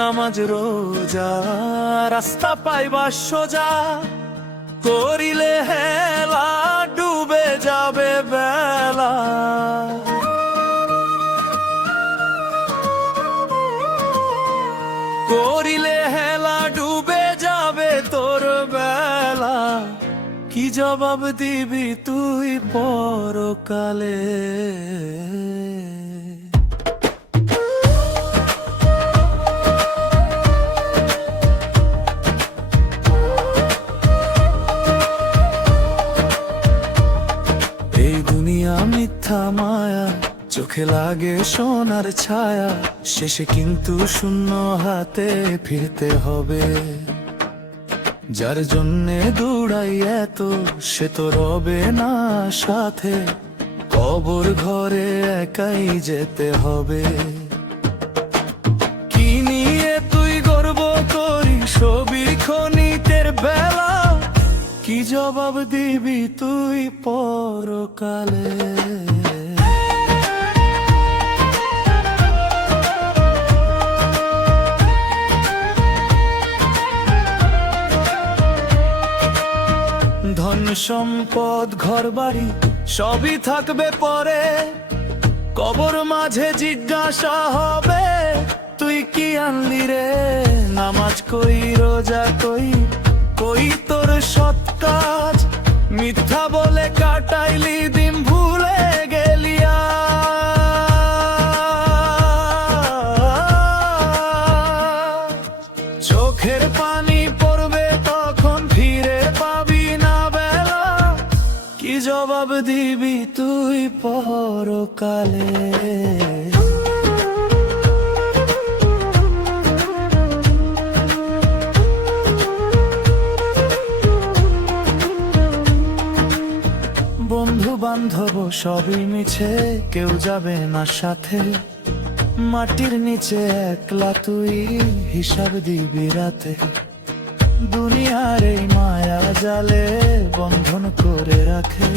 নামাজ রোজা রাস্তা পাইবা সোজা, করিলে হেলা ডুবে যাবে বেলা। করিলে হেলা ডুবে যাবে তোর বেলা, কি জবাব দিবি তুই পরকালে? এই দুনিয়া মিথ্যা মায়া, চোখে লাগে সোনার ছায়া, শেষে কিন্তু শূন্য হাতে ফিরতে হবে। যার জন্যে দৌড়াই এত, সে তো রবে না সাথে, কবর ঘরে একাই যেতে হবে। কি নিয়ে তুই গর্ব করিস সবই ক্ষণিকের বেলা, কি জবাব দিবি তুই পরকালে? ধন সম্পদ ঘর বাড়ি সবই থাকবে পরে, কবর মাঝে জিজ্ঞাসা হবে তুই কি আনলি রে? নামাজ কই রোজা কই, কই তোর সৎ কাজ? মিথ্যা বলে কাটাইলি দিন ভুলে গেলিয়া। চোখের পানি পড়বে তখন ফিরে পাবি না বেলা, কি জবাব দিবি তুই পরকালে? বন্ধু বান্ধব সবই মিছে, কেউ যাবে না সাথে, মাটির নিচে একলা তুই হিসাব দিবি রাতে। দুনিয়ার এই মায়া জালে বন্ধন করে রাখে,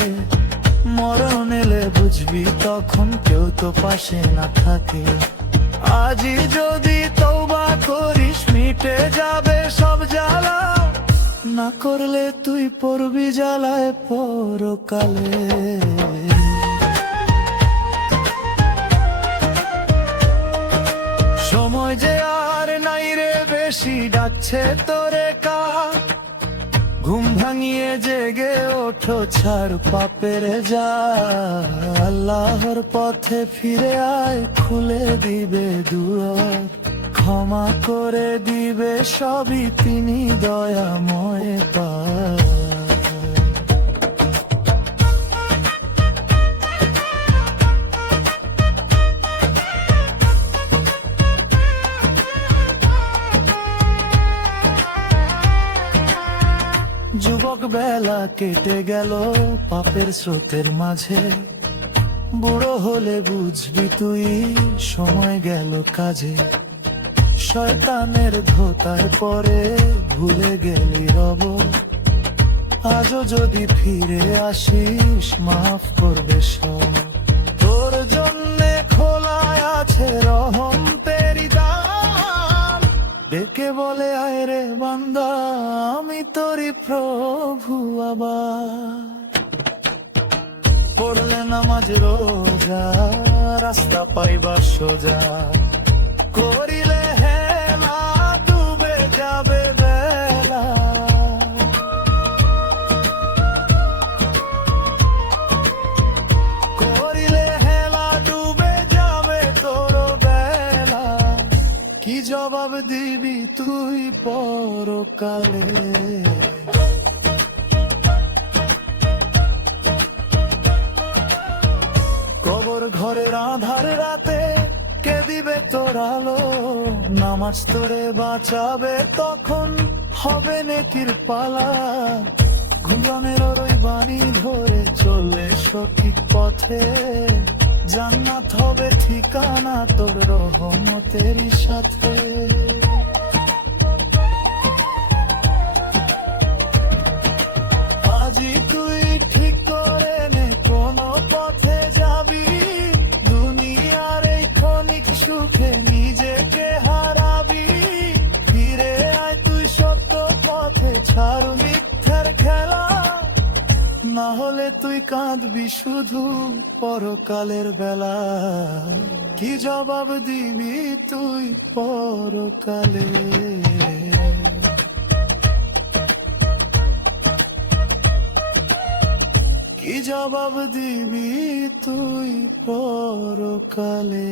মরণ এলে বুঝবি তখন কেউ তো পাশে না থাকে। আজই যদি তওবা করিস মিটে যাবে সব জ্বালা, না করলে তুই পড়বি জ্বালায় পরকালে। সময় যে আর নাই রে বেশি, ডাকছে তোরে কাক, ঘুম ভাঙিয়ে জেগে ওঠো ছাড় পাপের যা। আল্লাহর পথে ফিরে আয়, খুলে দিবে দুয়ার, ক্ষমা করে দিবে সবই তিনি দয়াময় পার। যুবক বেলা কেটে গেল পাপের স্রোতের মাঝে, বুড়ো হলে বুঝবি তুই সময় গেল কাজে। শয়তানের ধোঁকায় পরে ভুলে গেলি রব, আজও যদি ফিরে আসিস মাফ করবে সব। তোর জন্যে খোলা আছে রহম তেরি দ্বার, ডেকে বলে আয় রে বান্দা আমি তোরি প্রভু আবার। পড়লে নামাজ রোজা রাস্তা পাইবা সোজা, করিলে হেলা ডুবে যাবে বেলা। করিলে হেলা ডুবে যাবে তোর বেলা, কি জবাব দিবি তুই পরকালে? কবর ঘরের আধার রাতে কে দিবে তোর আলো, নামাজ তোরে বাঁচাবে তখন হবে নেকির পালা। ঘুমনের ওই বাণী ধরে চলে সঠিক পথে, জান্নাত হবে ঠিকানা তোর রহমতের সাথে। আজি তুই ঠিক করে নে কোন পথে যাবি, দুনিয়ার এই ক্ষণিক সুখে নিজেকে হারাবি। ছাড় মিথ্যার খেলা, না হলে তুই কাঁদবি শুধু পরকালের বেলা। কি জবাব দিবি তুই পরকালে? কি জবাব দিবি তুই পরকালে?